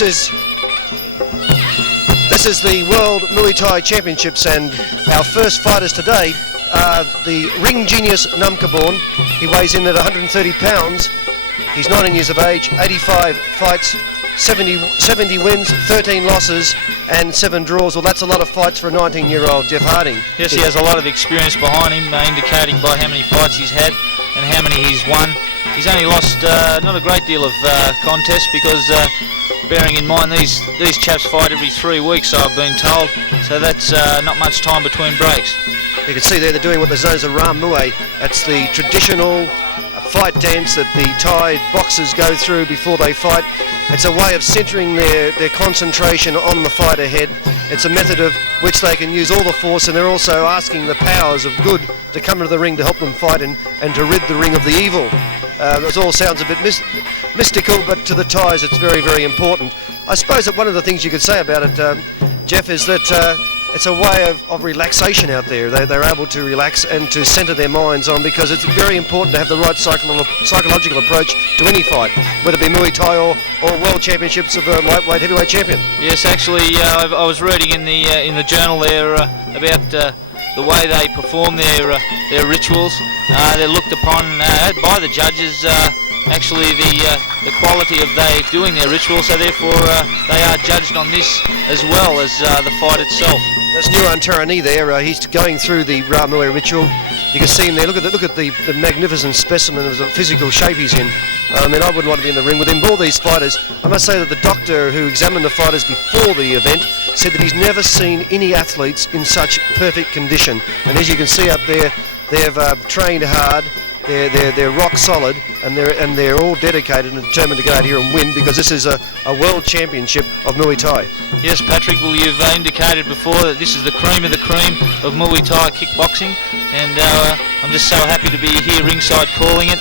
This is the World Muay Thai Championships, and our first fighters today are the ring genius Namkhabuan. He weighs in at 130 pounds. He's 19 years of age, 85 fights, 70 wins, 13 losses and 7 draws. Well, that's a lot of fights for a 19-year-old Jeff Harding. Yes, he has a lot of experience behind him, indicating by how many fights he's had and how many he's won. He's only lost not a great deal of contests because bearing in mind these chaps fight every 3 weeks, I've been told, so that's not much time between breaks. You can see there they're doing what is known as a Ram Muay. That's the traditional fight dance that the Thai boxers go through before they fight. It's a way of centering their concentration on the fight ahead. It's a method of which they can use all the force, and they're also asking the powers of good to come into the ring to help them fight and to rid the ring of the evil. It all sounds a bit mystical, but to the Thais it's very, very important. I suppose that one of the things you could say about it, Jeff, is that it's a way of relaxation out there. They're able to relax and to centre their minds on, because it's very important to have the right psychological approach to any fight, whether it be Muay Thai or World Championships of a lightweight heavyweight champion. Yes, actually, I was reading in the journal there about the way they perform their rituals. They're looked upon by the judges. Actually, the quality of they doing their rituals, so therefore they are judged on this as well as the fight itself. That's Nuathoranee there. He's going through the Ram Muay ritual. You can see him there. Look at the magnificent specimen of the physical shape he's in. I mean, I wouldn't want to be in the ring with him. All these fighters, I must say that the doctor who examined the fighters before the event said that he's never seen any athletes in such perfect condition. And as you can see up there, they've trained hard. They're rock solid, and they're all dedicated and determined to go out here and win, because this is a world championship of Muay Thai. Yes, Patrick, well, you've indicated before that this is the cream of Muay Thai kickboxing, and I'm just so happy to be here ringside calling it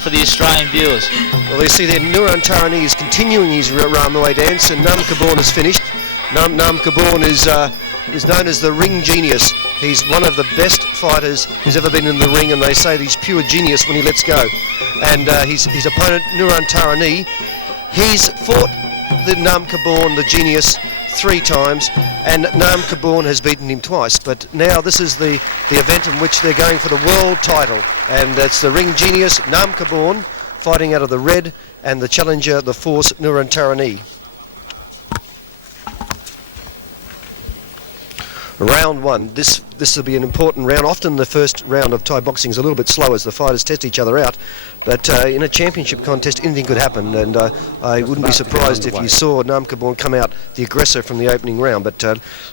for the Australian viewers. Well, you see there, Nuathoranee is continuing his Ram Muay dance, and Namkhabuan is finished. Namkhabuan is known as the ring genius. He's one of the best fighters who's ever been in the ring, and they say that he's pure genius when he lets go. And his opponent, Nuathoranee, he's fought the Namkhabuan, the genius, 3 times, and Namkhabuan has beaten him twice. But now this is the event in which they're going for the world title, and it's the ring genius Namkhabuan fighting out of the red, and the challenger, the force, Nuathoranee. Round 1. This will be an important round. Often the first round of Thai boxing is a little bit slow as the fighters test each other out, but in a championship contest anything could happen, and I wouldn't be surprised if you saw Namkhabuan come out the aggressor from the opening round. But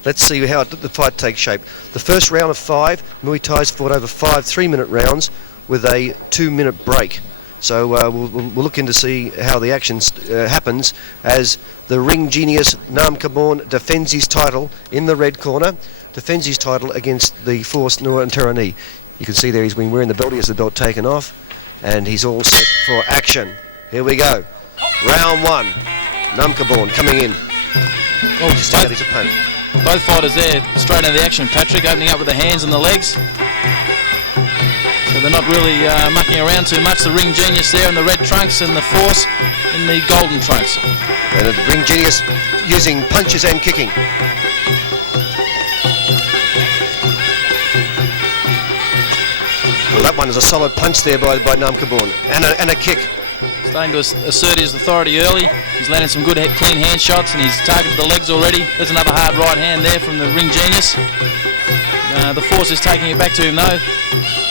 let's see how the fight takes shape. The first round of 5, Muay Thai's fought over 5 3-minute rounds with a 2-minute break. So we'll look in to see how the action happens as the ring genius Namkhabuan defends his title in the red corner, defends his title against the force Nuathoranee. You can see there he's been wearing the belt. He has the belt taken off, and he's all set for action. Here we go. Round 1. Namkhabuan coming in. Well, just take out his opponent. Both fighters there straight into the action. Patrick opening up with the hands and the legs. So they're not really mucking around too much. The ring genius there in the red trunks, and the force in the golden trunks. And the ring genius using punches and kicking. Well, that one is a solid punch there by Namkhabuan, and a kick. Starting to assert his authority early. He's landing some good clean hand shots, and he's targeted the legs already. There's another hard right hand there from the ring genius. The force is taking it back to him though.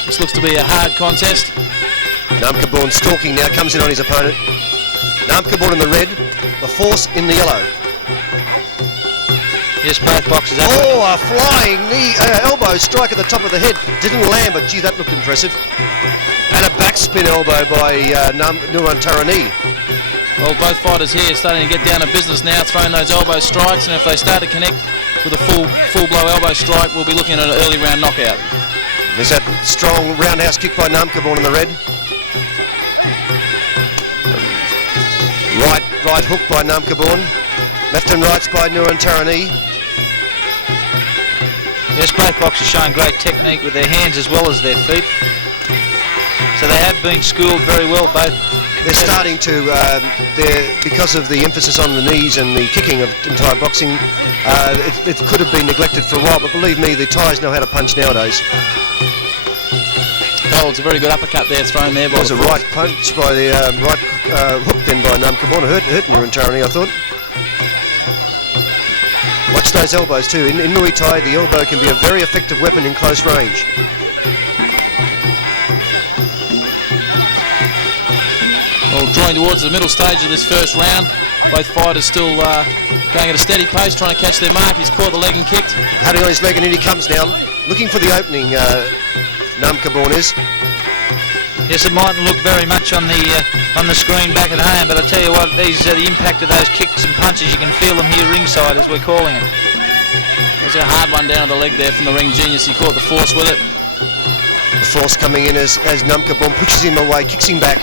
This looks to be a hard contest. Namkhabuan stalking now, comes in on his opponent. Namkhabuan in the red, the force in the yellow. Yes, both boxers up. Oh, a flying knee, elbow strike at the top of the head. Didn't land, but gee, that looked impressive. And a backspin elbow by Nuathoranee. Well, both fighters here starting to get down to business now, throwing those elbow strikes, and if they start to connect with a full blow elbow strike, we'll be looking at an early round knockout. There's that strong roundhouse kick by Namkhabuan in the red. Right hook by Namkhabuan. Left and rights by Nuathoranee. Yes, both boxers showing great technique with their hands as well as their feet. So they have been schooled very well, both they're starting to, because of the emphasis on the knees and the kicking in Thai boxing, it could have been neglected for a while, but believe me, the Thais know how to punch nowadays. Oh, it's a very good uppercut there thrown there by There's a right punch by the right hook then by Namkhabuan. Hurt Nuathoranee, I thought. Watch those elbows too. In Muay Thai, the elbow can be a very effective weapon in close range. Well, drawing towards the middle stage of this first round. Both fighters still going at a steady pace, trying to catch their mark. He's caught the leg and kicked. Having on his leg, and in he comes now, looking for the opening. Namkhabuan is. Yes, it mightn't look very much on the screen back at home, but I tell you what, the impact of those kicks and punches, you can feel them here ringside as we're calling it. There's a hard one down the leg there from the ring genius. He caught the force with it. The force coming in as Namkhabuan pushes him away, kicks him back.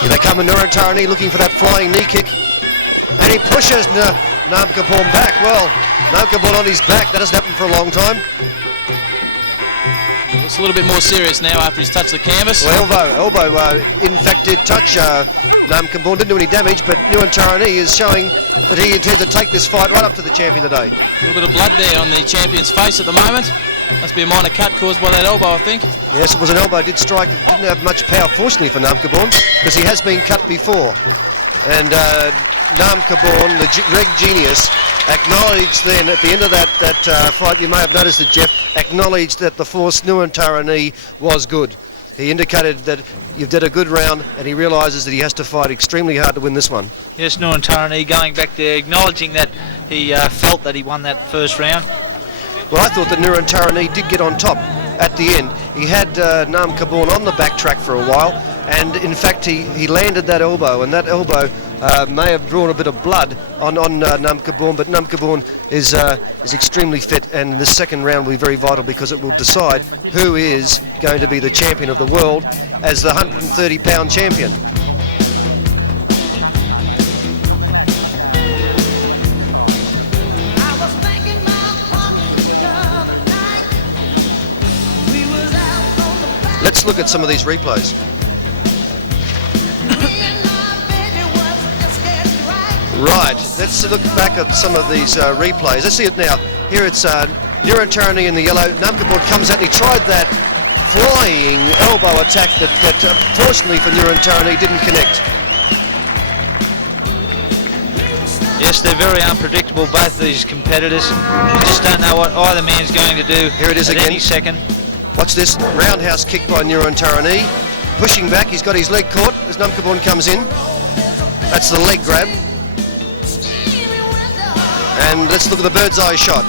Here they come, Nuathoranee looking for that flying knee kick, and he pushes Namkhabuan back. Well, Namkhabuan on his back, that hasn't happened for a long time. It's a little bit more serious now after he's touched the canvas. Well, elbow in fact did touch Namkhabuan, didn't do any damage, but Nuathoranee is showing that he intends to take this fight right up to the champion today. A little bit of blood there on the champion's face at the moment. Must be a minor cut caused by that elbow, I think. Yes, it was an elbow, did strike, didn't have much power, fortunately, for Namkhabuan, because he has been cut before. And Namkhabuan, the reg genius, acknowledged then at the end of that fight, you may have noticed it, Jeff, acknowledged that the force Nuathoranee was good. He indicated that you've did a good round, and he realises that he has to fight extremely hard to win this one. Yes, Nuathoranee going back there, acknowledging that he felt that he won that first round. Well, I thought that Nuathoranee did get on top at the end. He had Namkhabuan on the back track for a while, and in fact he landed that elbow, and that elbow may have drawn a bit of blood on Namkhabuan, but Namkhabuan is extremely fit, and this second round will be very vital because it will decide who is going to be the champion of the world as the 130-pound champion. Let's look at some of these replays. Right, let's look back at some of these replays. Let's see it now. Here it's Nuathoranee in the yellow. Namkhabuan comes out and he tried that flying elbow attack that fortunately for Nuathoranee didn't connect. Yes, they're very unpredictable, both of these competitors. You just don't know what either man's going to do. Here it is at again. Any second. Watch this roundhouse kick by Nuathoranee. Pushing back, he's got his leg caught as Namkhabuan comes in. That's the leg grab. And let's look at the bird's eye shot.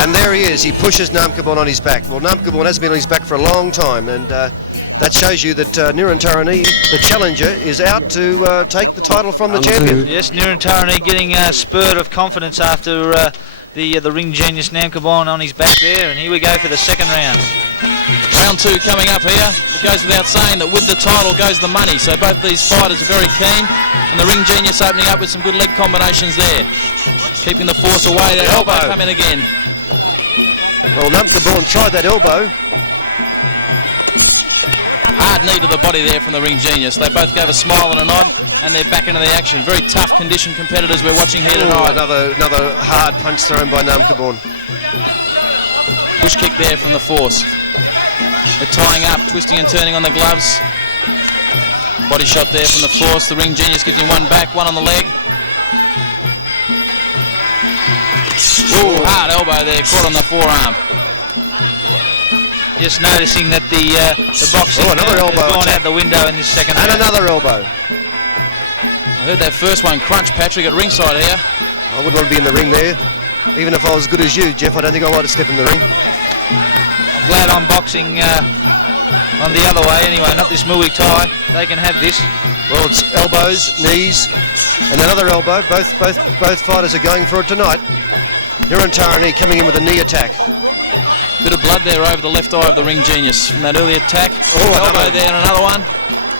And there he is, he pushes Namkhabuan on his back. Well, Namkhabuan has been on his back for a long time, and that shows you that Nuathoranee, the challenger, is out to take the title from the champion. Yes, Nuathoranee getting a spurt of confidence after the ring genius Namkhabuan on his back there, and here we go for the second round. Round two coming up here. It goes without saying that with the title goes the money, so both these fighters are very keen, and the ring genius opening up with some good leg combinations there. Keeping the force away, that elbow coming again. Well, Namkhabuan tried that elbow. Hard knee to the body there from the ring genius. They both gave a smile and a nod, and they're back into the action. Very tough condition competitors we're watching here tonight. Another hard punch thrown by Namkhabuan. Push kick there from the force. They're tying up, twisting and turning on the gloves. Body shot there from the force. The ring genius gives him one back, one on the leg. Ooh, hard elbow there, caught on the forearm. Just noticing that the boxing another elbow has gone attack. out the window in this second And round. another elbow. I heard that first one crunch Patrick at ringside here. I wouldn't want to be in the ring there. Even if I was as good as you, Jeff, I don't think I'd like to step in the ring. I'm glad I'm boxing on the other way anyway, not this Muay Thai. They can have this. Well, it's elbows, knees, and another elbow. Both fighters are going for it tonight. Nuathoranee coming in with a knee attack. Bit of blood there over the left eye of the ring genius from that early attack. Oh, elbow there and another one.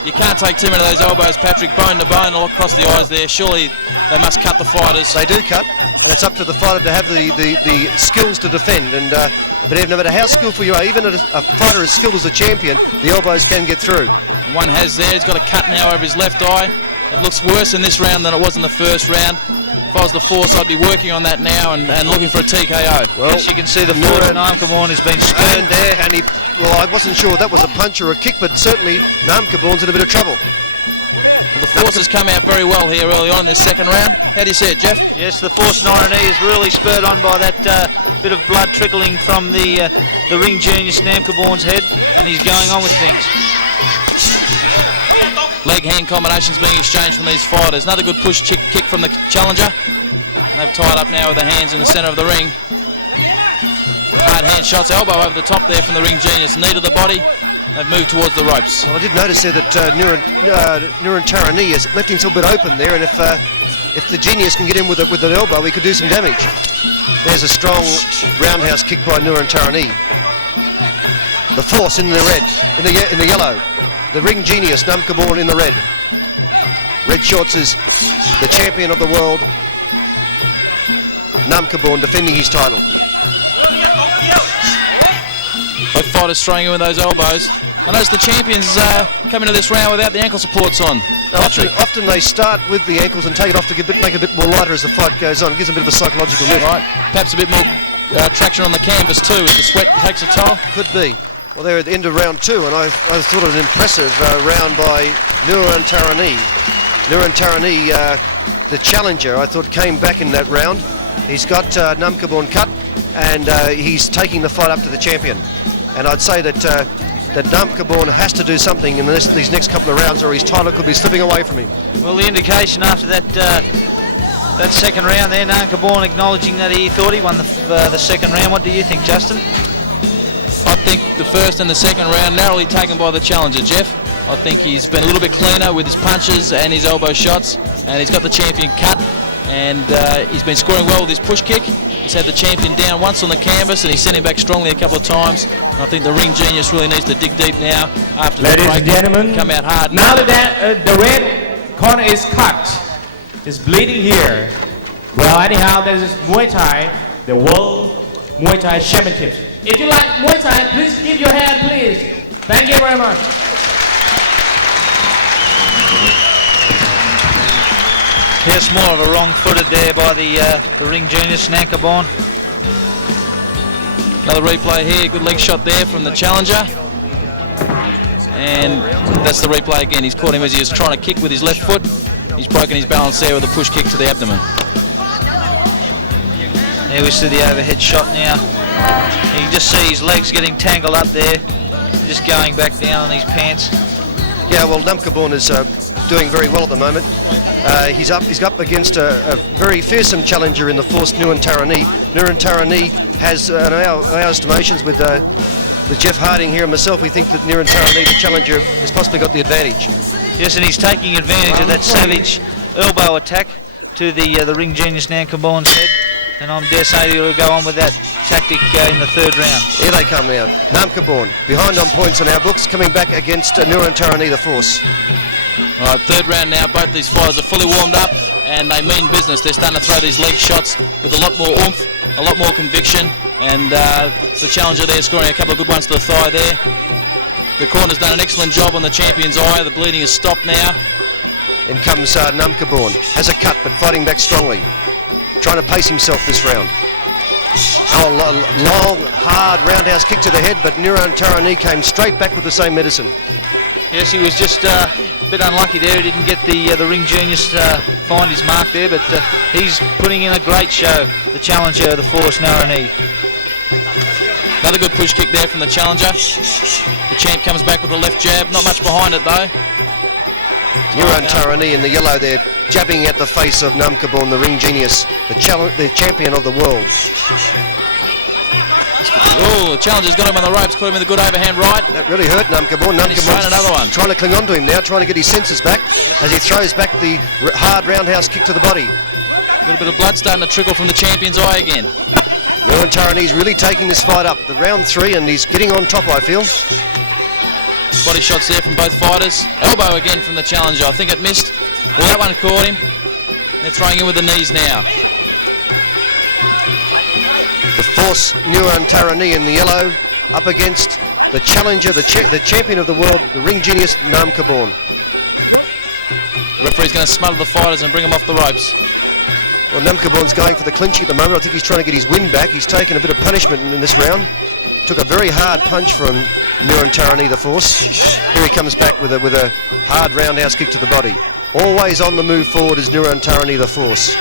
You can't take too many of those elbows, Patrick. Bone to bone all across the eyes there. Surely they must cut the fighters. They do cut, and it's up to the fighter to have the skills to defend. And but no matter how skillful you are, even a fighter as skilled as a champion, the elbows can get through. One has there. He's got a cut now over his left eye. It looks worse in this round than it was in the first round. If I was the Force, I'd be working on that now and looking for a TKO. Well, as you can see, the forward Namkhabuan has been spurred there. And I wasn't sure if that was a punch or a kick, but certainly Namkhabuan's in a bit of trouble. Well, the Force has come out very well here early on in this second round. How do you see it, Jeff? Yes, the Force Nuathoranee is really spurred on by that bit of blood trickling from the ring genius Namkhabuan's head, and he's going on with things. Leg-hand combinations being exchanged from these fighters. Another good push kick from the challenger. And they've tied up now with the hands in the centre of the ring. Hard hand shots, elbow over the top there from the ring genius. Knee to the body. They've moved towards the ropes. Well, I did notice there that Nuathoranee has left himself a bit open there, and if the genius can get in with an elbow, he could do some damage. There's a strong roundhouse kick by Nuathoranee. The Force in the red, in the yellow. The ring genius, Namkhabuan, in the red. Red shorts is the champion of the world, Namkhabuan, defending his title. Both fighters throwing in with those elbows. I notice the champions come into this round without the ankle supports on. Often they start with the ankles and take it off to make it a bit more lighter as the fight goes on. It gives them a bit of a psychological lift. Right. Perhaps a bit more traction on the canvas too as the sweat takes a toll. Could be. Well, they're at the end of round two, and I thought it was an impressive round by Nuathoranee. Nuathoranee, the challenger, I thought came back in that round. He's got Namkhabuan cut, and he's taking the fight up to the champion. And I'd say that Namkhabuan has to do something in these next couple of rounds, or his title could be slipping away from him. Well, the indication after that second round there, Namkhabuan acknowledging that he thought he won the second round. What do you think, Justin? I think the first and the second round narrowly taken by the challenger, Jeff. I think he's been a little bit cleaner with his punches and his elbow shots, and he's got the champion cut, and he's been scoring well with his push kick. He's had the champion down once on the canvas, and he's sent him back strongly a couple of times. And I think the ring genius really needs to dig deep now after the break. Ladies and gentlemen, come out hard. Now that the red corner is cut, is bleeding here. Well, anyhow, this is Muay Thai, the World Muay Thai Championships. If you like Muay Thai, please give your hand, please. Thank you very much. Yes, more of a wrong-footed there by the ring genius Namkhabuan. Another replay here, good leg shot there from the challenger. And that's the replay again. He's caught him as he was trying to kick with his left foot. He's broken his balance there with a push kick to the abdomen. There we see the overhead shot now. You can just see his legs getting tangled up there, just going back down on his pants. Yeah, well, Namkhabuan is doing very well at the moment. He's up against a very fearsome challenger in the Force, Nuathoranee. Nuathoranee has, in our estimations, with Jeff Harding here and myself, we think that Nuathoranee, the challenger, has possibly got the advantage. Yes, and he's taking advantage of that savage elbow attack to the ring genius Namkhabuan's head. And I dare say he'll go on with that tactic in the third round. Here they come now. Namkhabuan, behind on points on our books, coming back against Nuathoranee, the Force. All right, third round now. Both these fighters are fully warmed up, and they mean business. They're starting to throw these leg shots with a lot more oomph, a lot more conviction, and the challenger there scoring a couple of good ones to the thigh there. The corner's done an excellent job on the champion's eye. The bleeding has stopped now. In comes Namkhabuan. Has a cut, but fighting back strongly. Trying to pace himself this round. Oh, long, hard roundhouse kick to the head, but Nuathoranee came straight back with the same medicine. Yes, he was just a bit unlucky there. He didn't get the ring genius find his mark there, but he's putting in a great show. The challenger, the Force, Nuathoranee. Another good push kick there from the challenger. The champ comes back with a left jab. Not much behind it though. Nuathoranee in the yellow there, jabbing at the face of Namkhabuan, the ring genius, the champion of the world. Oh, the challenger's got him on the ropes, caught him with a good overhand right. That really hurt Namkhabuan. He's thrown another one. Trying to cling on to him now, trying to get his senses back as he throws back the hard roundhouse kick to the body. A little bit of blood starting to trickle from the champion's eye again. Nuathoranee's really taking this fight up. The round three, and he's getting on top, I feel. Body shots there from both fighters. Elbow again from the challenger. I think it missed. Well, that one caught him. They're throwing in with the knees now. The Force, Nuathoranee in the yellow, up against the challenger, the champion of the world, the ring genius, Namkhabuan. Referee's going to smother the fighters and bring them off the ropes. Well, Namkhabuan's going for the clinching at the moment. I think he's trying to get his wind back. He's taken a bit of punishment in this round. Took a very hard punch from Nuathoranee, the Force. Here he comes back with a hard roundhouse kick to the body. Always on the move forward is Nuathoranee, the Force.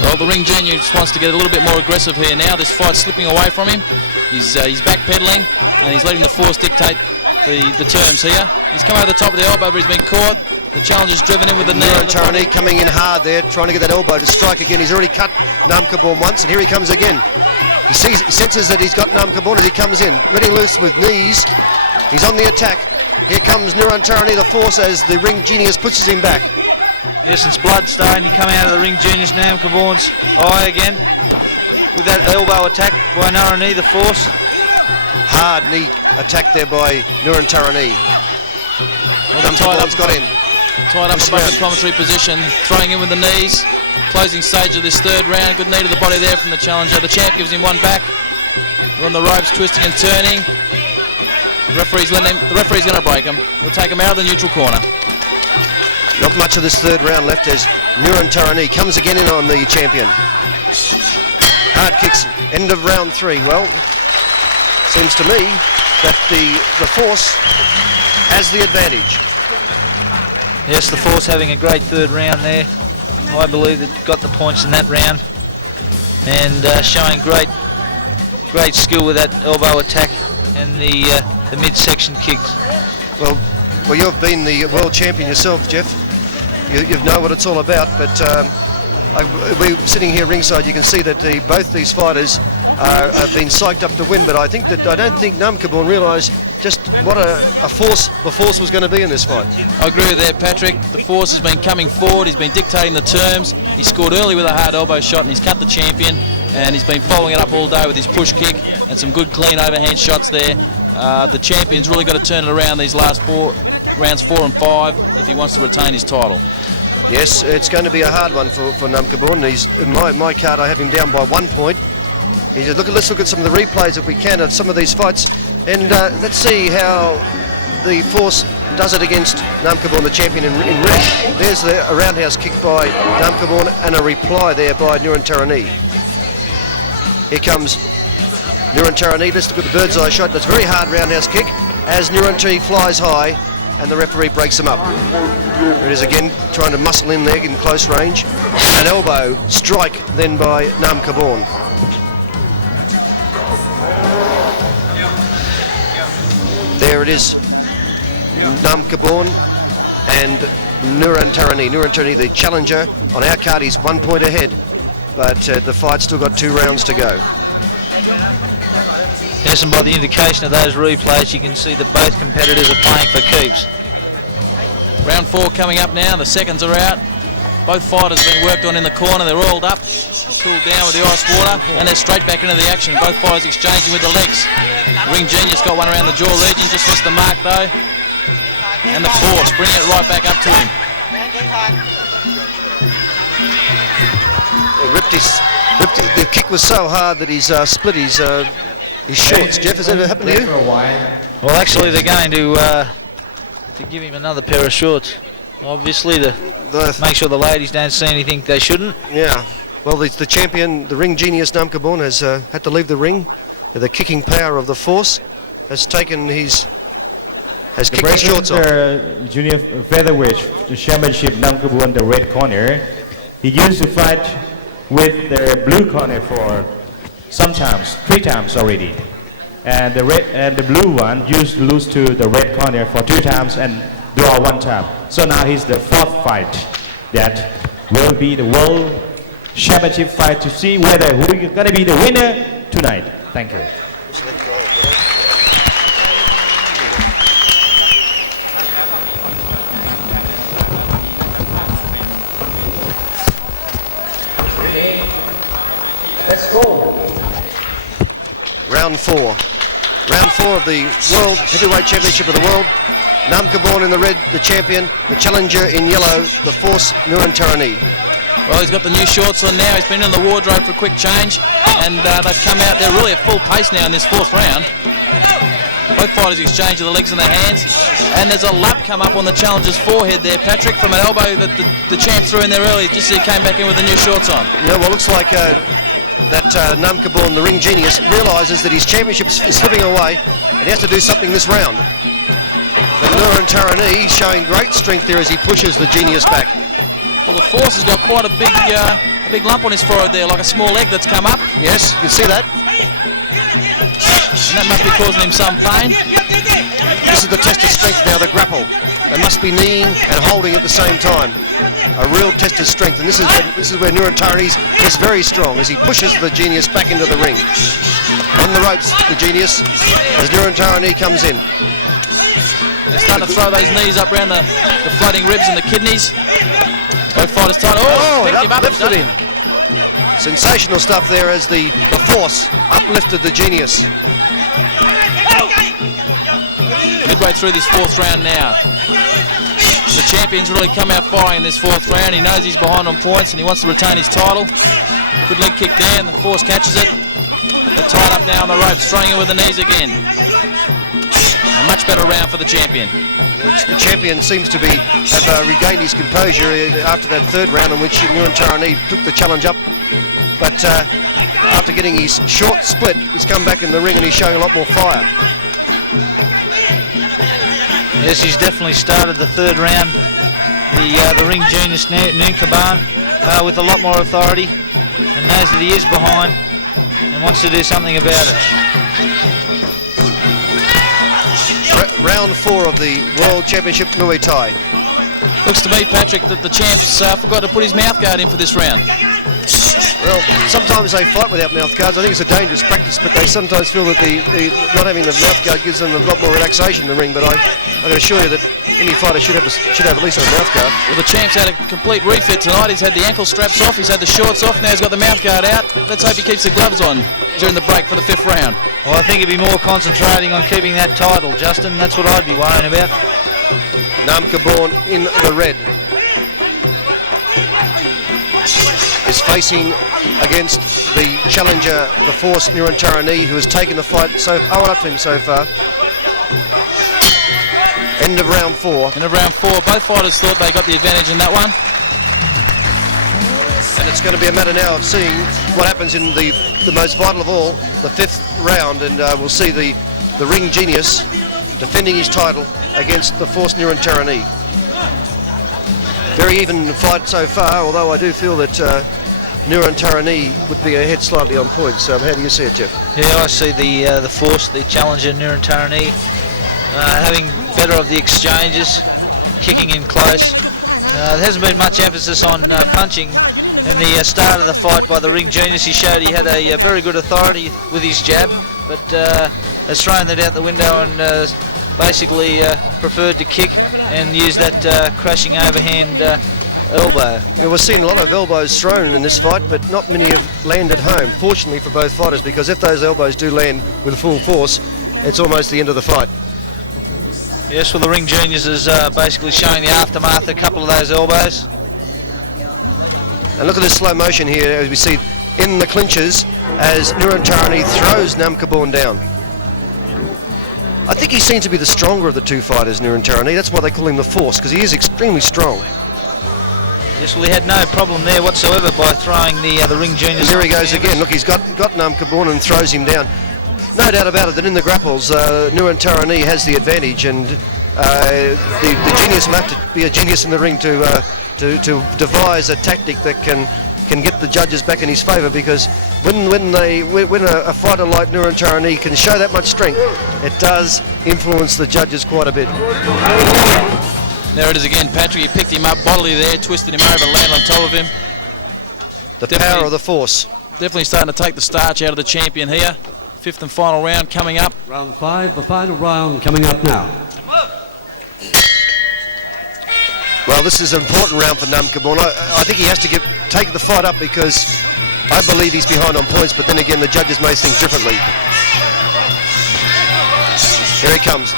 Well, the ring genius wants to get a little bit more aggressive here now. This fight's slipping away from him. He's backpedaling and he's letting the Force dictate the terms here. He's come over the top of the elbow, but he's been caught. The challenger's driven in with the knee. Nuathoranee coming in hard there, trying to get that elbow to strike again. He's already cut Namkhabuan once, and here he comes again. He senses that he's got Namkhabuan as he comes in, letting loose with knees. He's on the attack. Here comes Nuathoranee, the Force, as the ring genius pushes him back. Yes, it's blood starting to come out of the ring genius Namkhabuan's eye again with that elbow attack by Nuathoranee, the Force. Hard knee attack there by Nuathoranee. Well, Namkhabuan's got him. Tied up above the commentary position, throwing in with the knees. Closing stage of this third round. Good knee to the body there from the challenger. The champ gives him one back. We're on the ropes, twisting and turning. The referee's going to break him. We'll take him out of the neutral corner. Not much of this third round left as Nuathoranee comes again in on the champion. Hard kicks, end of round 3. Well, seems to me that the Force has the advantage. Yes, the Force having a great third round there. I believe they've got the points in that round and showing great skill with that elbow attack and the midsection kicks. Well, you've been the world champion yourself, Jeff. You know what it's all about, but we're sitting here ringside. You can see that both these fighters have been psyched up to win, but I don't think Namkhabuan realised just what a force the Force was going to be in this fight. I agree with that, Patrick. The Force has been coming forward. He's been dictating the terms. He scored early with a hard elbow shot and he's cut the champion, and he's been following it up all day with his push kick and some good clean overhand shots there. The champion's really got to turn it around these last rounds 4 and 5 if he wants to retain his title. Yes, it's going to be a hard one for Namkhabuan. He's in my card. I have him down by 1 point. He said, let's look at some of the replays if we can of some of these fights, and let's see how the Force does it against Namkhabuan, the champion in red. There's a roundhouse kick by Namkhabuan and a reply there by Nuathoranee. Here comes Nuathoranee. Let's look at the bird's eye shot. That's a very hard roundhouse kick as Nuathoranee flies high and the referee breaks him up. There it is again, trying to muscle in there in close range. An elbow strike then by Namkhabuan. There it is, Namkhabuan and Nuathoranee. Nuathoranee, the challenger. On our card, he's 1 point ahead, but the fight's still got 2 rounds to go. Yes, and by the indication of those replays, you can see that both competitors are playing for keeps. Round 4 coming up now. The seconds are out. Both fighters have been worked on in the corner. They're oiled up, cooled down with the ice water, and they're straight back into the action. Both fighters exchanging with the legs. Ring Genius got one around the jaw region, just missed the mark though. And the Force bringing it right back up to him. The kick was so hard that he's split his shorts. Jeff, has that ever happened to you? Well, actually, they're going to give him another pair of shorts. Obviously, to make sure the ladies don't see anything they shouldn't. Yeah. Well, the champion, the ring genius Namkhabuan, has had to leave the ring. The kicking power of the Force has kicked his shorts off. Junior featherweight championship, Namkhabuan, the red corner. He used to fight with the blue corner for sometimes 3 times already, and the red and the blue one used to lose to the red corner for 2 times and draw 1 time. So now he's the 4th fight that will be the world championship fight to see whether who is going to be the winner tonight. Thank you. Let's go. Round 4. Round 4 of the World Heavyweight Championship of the World. Namkhabuan in the red, the champion. The challenger in yellow, the Force Nuathoranee. Well, he's got the new shorts on now. He's been in the wardrobe for a quick change, and they've come out. They're really at full pace now in this 4th round. Both fighters exchanging the legs and the hands, and there's a lump come up on the challenger's forehead there, Patrick, from an elbow that the champ threw in there earlier. Just as he came back in with the new shorts on. Yeah, well, looks like that Namkhabuan, the ring genius, realises that his championship is slipping away, and he has to do something this round. But Nuathoranee showing great strength there as he pushes the genius back. Well, the Force has got quite a big lump on his forehead there, like a small egg that's come up. Yes, you can see that. And that must be causing him some pain. This is the test of strength now, the grapple. They must be kneeing and holding at the same time. A real test of strength, and this is where Nuathoranee is very strong as he pushes the genius back into the ring. On the ropes, the genius, as Nuathoranee comes in. They're starting to throw those knees up around the floating ribs and the kidneys. Both fighters tight. Oh, picked him up, lifted him. Sensational stuff there as the Force uplifted the genius. Midway through this 4th round now. The champion's really come out firing in this 4th round. He knows he's behind on points and he wants to retain his title. Good leg kick there, and the Force catches it. They're tied up now on the ropes, throwing it with the knees again. A much better round for the champion. The champion seems to have regained his composure after that 3rd round in which Nuathoranee took the challenge up. But after getting his short split, he's come back in the ring and he's showing a lot more fire. Yes, he's definitely started the 3rd round. The ring genius Namkhabuan with a lot more authority, and knows that he is behind and wants to do something about it. Round 4 of the World Championship Muay Thai. Looks to me, Patrick, that the champs forgot to put his mouthguard in for this round. Well, sometimes they fight without mouth guards. I think it's a dangerous practice, but they sometimes feel that the not having the mouth guard gives them a lot more relaxation in the ring. But I can assure you that any fighter should have at least a mouth guard. Well, the champ's had a complete refit tonight. He's had the ankle straps off, he's had the shorts off, now he's got the mouth guard out. Let's hope he keeps the gloves on during the break for the 5th round. Well, I think he'd be more concentrating on keeping that title, Justin. That's what I'd be worrying about. Namkhabuan in the red is facing against the challenger, the Force Nuathoranee, who has taken the fight up to him so far. End of round 4. End of round 4. Both fighters thought they got the advantage in that one. And it's going to be a matter now of seeing what happens in the most vital of all, the 5th round, and we'll see the ring genius defending his title against the Force Nuathoranee. Very even fight so far, although I do feel that Nuathoranee would be ahead slightly on points. How do you see it, Jeff? Yeah, I see the Force, the challenger Nuathoranee, having better of the exchanges, kicking in close. There hasn't been much emphasis on punching in the start of the fight by the ring genius. He showed he had a very good authority with his jab, but has thrown that out the window and basically preferred to kick and use that crashing overhand elbow. Yeah, we're seeing a lot of elbows thrown in this fight, but not many have landed home, fortunately for both fighters, because if those elbows do land with full force, it's almost the end of the fight. Yes, well, the ring genius is basically showing the aftermath of a couple of those elbows. And look at this slow motion here as we see in the clinches as Nuathoranee throws Namkhabuan down. I think he seems to be the stronger of the two fighters, Nuathoranee. That's why they call him the Force, because he is extremely strong. Yes, well, he had no problem there whatsoever by throwing the ring genius. And there he goes again. Look, he's got Namkhabuan and throws him down. No doubt about it that in the grapples, Nuathoranee has the advantage, and the genius will have to be a genius in the ring to devise a tactic that can get the judges back in his favour, because when a fighter like Nuathoranee can show that much strength, it does influence the judges quite a bit. There it is again, Patrick. He picked him up bodily there, twisted him over, landed on top of him. The power of the Force. Definitely starting to take the starch out of the champion here. 5th and final round coming up. Round 5, the final round coming up now. Well, this is an important round for Namkhabuan. I think he has to take the fight up, because I believe he's behind on points, but then again the judges may think differently. Here he comes.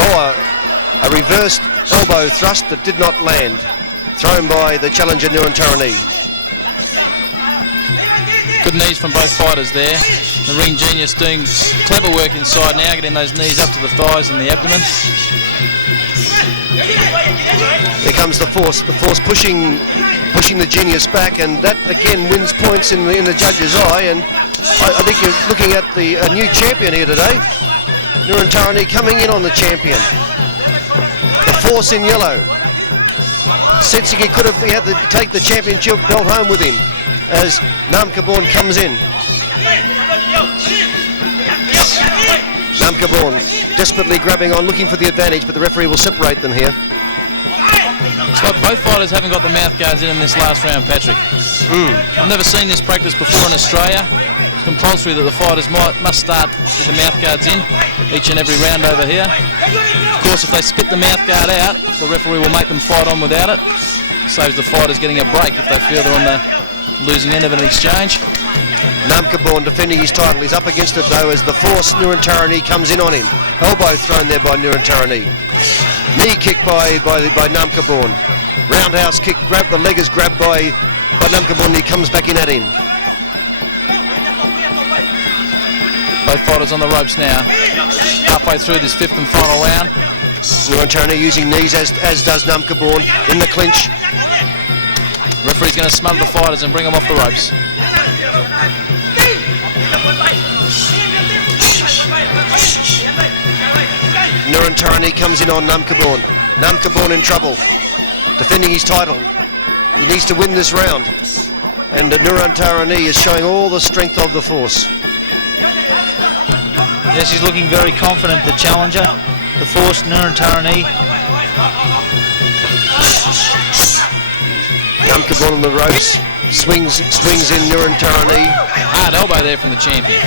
Oh, a reversed elbow thrust that did not land. Thrown by the challenger Nuathoranee. Good knees from both fighters there. The ring genius doing clever work inside now, getting those knees up to the thighs and the abdomen. Here comes the force pushing the genius back, and that again wins points in the judge's eye. And I think you're looking at a new champion here today. Nuathoranee coming in on the champion. The force in yellow, sensing he had to take the championship belt home with him as Namkhabuan comes in. Namkhabuan desperately grabbing on, looking for the advantage, but the referee will separate them here. Scott, both fighters haven't got the mouth guards in this last round, Patrick. I've never seen this practice before in Australia. It's compulsory that the fighters must start with the mouth guards in each and every round over here. Of course, if they spit the mouth guard out, the referee will make them fight on without it. Saves the fighters getting a break if they feel they're on the losing end of an exchange. Namkhabuan defending his title. He's up against it though as the force Nuathoranee comes in on him. Elbow thrown there by Nuathoranee. Knee kick by Namkhabuan. Roundhouse kick, the leg is grabbed by Namkhabuan and he comes back in at him. Both fighters on the ropes now. Halfway through this fifth and final round. Nuathoranee using knees as does Namkhabuan in the clinch. Referee's going to smother the fighters and bring them off the ropes. Nuathoranee comes in on Namkhabuan. Namkhabuan in trouble, defending his title. He needs to win this round. And Nuathoranee is showing all the strength of the force. Yes, he's looking very confident, the challenger. The force, Nuathoranee. Namkhabuan on the ropes, swings in Nuathoranee. Hard elbow there from the champion.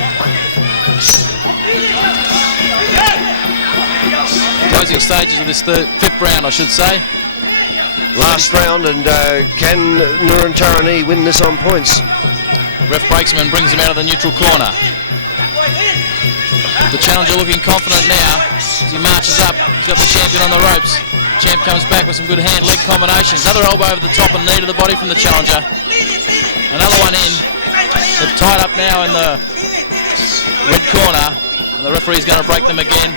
Closing stages of this fifth round, I should say. Last round, and can Nuathoranee win this on points? Ref breaks him and brings him out of the neutral corner. The challenger looking confident now as he marches up. He's got the champion on the ropes. Champ comes back with some good hand-leg combinations. Another elbow over the top and knee to the body from the challenger. Another one in. They've tied up now in the red corner, and the referee's going to break them again.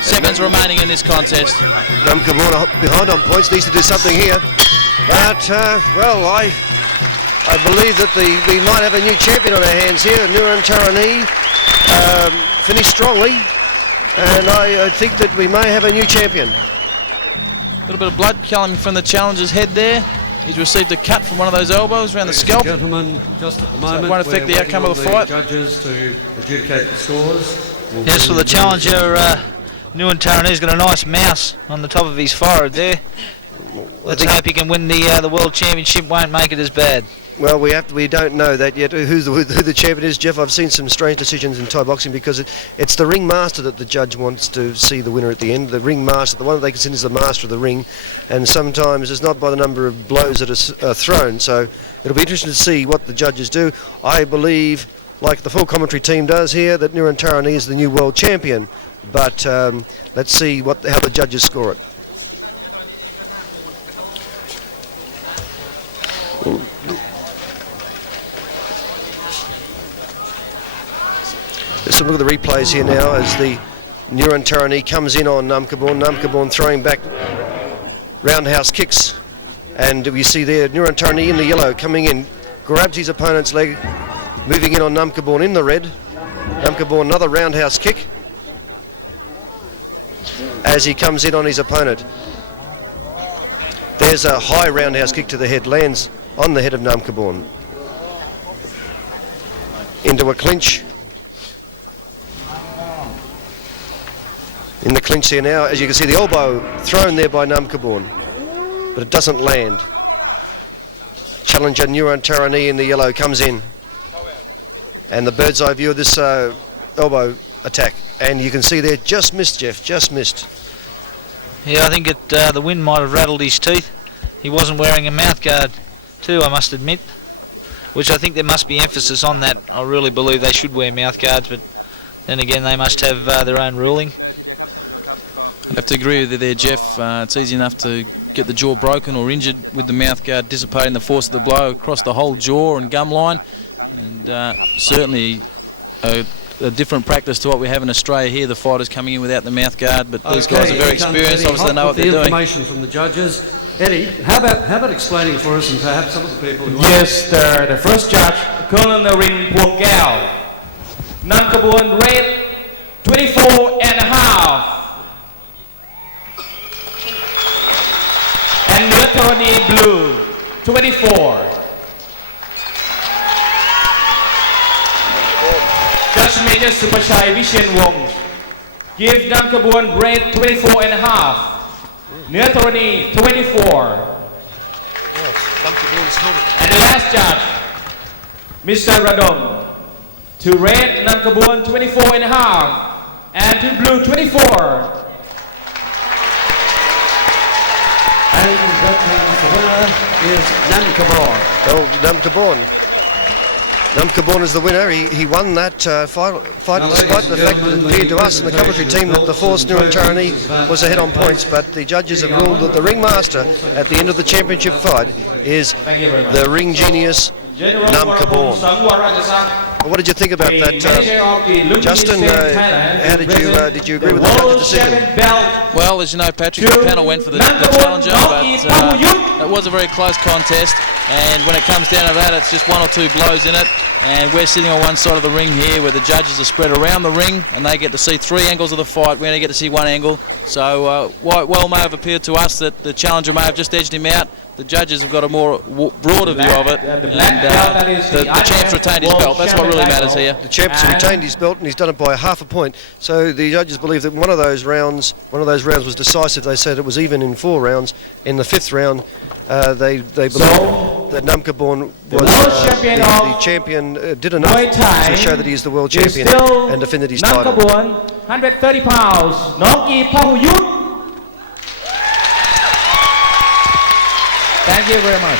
Seconds remaining in this contest. Namkhabuan behind on points, needs to do something here. But, well, I believe that we might have a new champion on our hands here. Nuathoranee finished strongly, and I think that we may have a new champion. A little bit of blood coming from the challenger's head there. He's received a cut from one of those elbows around the scalp. Gentlemen, just at the moment, so it won't affect the outcome of the fight. Judges to adjudicate the scores. Yes, for the challenger, Nuatharanee's got a nice mouse on the top of his forehead there. Let's hope he can win the World Championship, won't make it as bad. Well, we don't know that yet, who the champion is, Jeff. I've seen some strange decisions in Thai boxing because it's the ring master that the judge wants to see the winner at the end. The ring master, the one that they consider is the master of the ring, and sometimes it's not by the number of blows that are thrown. So it'll be interesting to see what the judges do. I believe, like the full commentary team does here, that Nuathoranee is the new world champion. But let's see how the judges score it. Let's have a look at the replays here now as the Nuathoranee comes in on Namkhabuan. Namkhabuan throwing back roundhouse kicks. And we see there Nuathoranee in the yellow coming in, grabs his opponent's leg, moving in on Namkhabuan in the red. Namkhabuan another roundhouse kick as he comes in on his opponent. There's a high roundhouse kick to the head, lands on the head of Namkhabuan. Into a clinch. In the clinch here now, as you can see, the elbow thrown there by Namkhabuan, but it doesn't land. Challenger Nuathoranee in the yellow comes in, and the bird's eye view of this elbow attack, and you can see there, just missed, Jeff, just missed. Yeah, I think the wind might have rattled his teeth. He wasn't wearing a mouthguard too, I must admit, which I think there must be emphasis on that. I really believe they should wear mouthguards, but then again they must have their own ruling. I'd have to agree with you there, Jeff. It's easy enough to get the jaw broken or injured with the mouthguard dissipating the force of the blow across the whole jaw and gum line, and certainly a different practice to what we have in Australia here. The fighters coming in without the mouthguard, but these guys are very experienced. Obviously, they know what they're doing. Information from the judges. Eddie, how about explaining for us and perhaps some of the people who Yes, the first judge, Colonel Phon Martdee. Namkhabuan red, 24.5. And Nuathoranee blue, 24. Judge Major Supachai Vishen Wong give Namkhabuan red 24.5. Nuathoranee 24. And the last judge, Mr. Radom, to red Namkhabuan 24.5 and to blue 24. And that means the winner is Namkhabuan. Well, Namkhabuan is the winner. He won that fight despite the fact that it appeared to us in the commentary team that the force Nuathoranee was ahead on points, but the judges have ruled that the ringmaster at the end of the championship fight is the ring genius Namkhabuan. What did you think about that, Justin? How did you agree with the judge's decision? Well, as you know, Patrick, the panel went for the challenger, but it was a very close contest, and when it comes down to that, it's just one or two blows in it, and we're sitting on one side of the ring here where the judges are spread around the ring, and they get to see three angles of the fight. We only get to see one angle, so well may have appeared to us that the challenger may have just edged him out. The judges have got a more broader view of it, and the champ's retained his belt. That's what really matters here. The champ's retained his belt, and he's done it by half a point. So the judges believe that one of those rounds was decisive. They said it was even in 4 rounds. In the 5th round, they believe that Namkhabuan was the champion, did enough to show that he is the world champion and defended his title. Namkhabuan, 130 pounds, Nongkeepahuyuth. Thank you very much.